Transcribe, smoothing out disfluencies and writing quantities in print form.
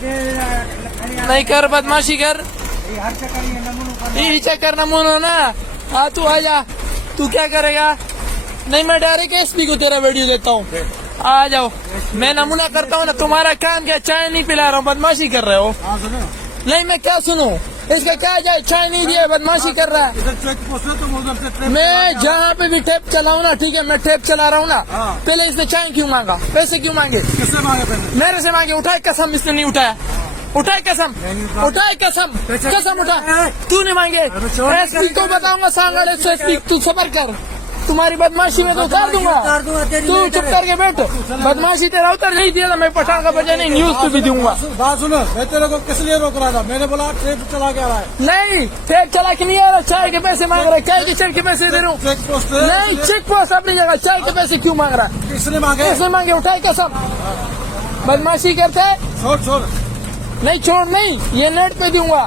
नहीं कर बदमाशी कर, ये कर नमूना ना। हाँ तू आ जा, तू क्या करेगा? नहीं मैं डायरेक्ट एसपी को तेरा वीडियो देता हूँ, आ जाओ। मैं नमूना करता हूँ ना, तुम्हारा काम क्या? चाय नहीं पिला रहा हूँ, बदमाशी कर रहे हो। नहीं मैं क्या सुनूं? इसका क्या जाए? चाय नहीं दिया, बदमाशी कर रहा है। मैं जहाँ पे भी टेप चलाऊँ ना, ठीक है, मैं टेप चला रहा हूँ ना, पहले इसने चाय क्यों मांगा? पैसे क्यों मांगे? किससे मांगे पैसे? मेरे से मांगे। उठाए कसम, इसने नहीं उठाया। उठाए कसम, उठाए कसम, कसम उठा। तू नहीं मांगे। एसपी को बताऊंगा, सांगड़ एसपी, तू सबर कर। तुम्हारी बदमाशी में तो उतार दूंगा। तू चुप करके बैठ। बदमाशी तेरा उतर नहीं दिया, मैं पठान का बजा नहीं, न्यूज पे भी दूंगा। बात सुनो, मैं तेरे को किस लिए रोक रहा था? मैंने बोला ट्रेन चला के आ रहा है। नहीं ट्रेन चला के नहीं आ रहा, चाय के पैसे मांग रहा है। चाय के चेक के पैसे दे रहा हूँ। चेक पोस्ट नहीं चेक पोस्ट अपनी जगह, चाय के पैसे क्यों मांग रहा है? किसने मांगे? पैसे मांगे, उठाए कसम। बदमाशी करते है। छोड़ छोड़। नहीं छोड़ नहीं, ये नेट पे दूंगा।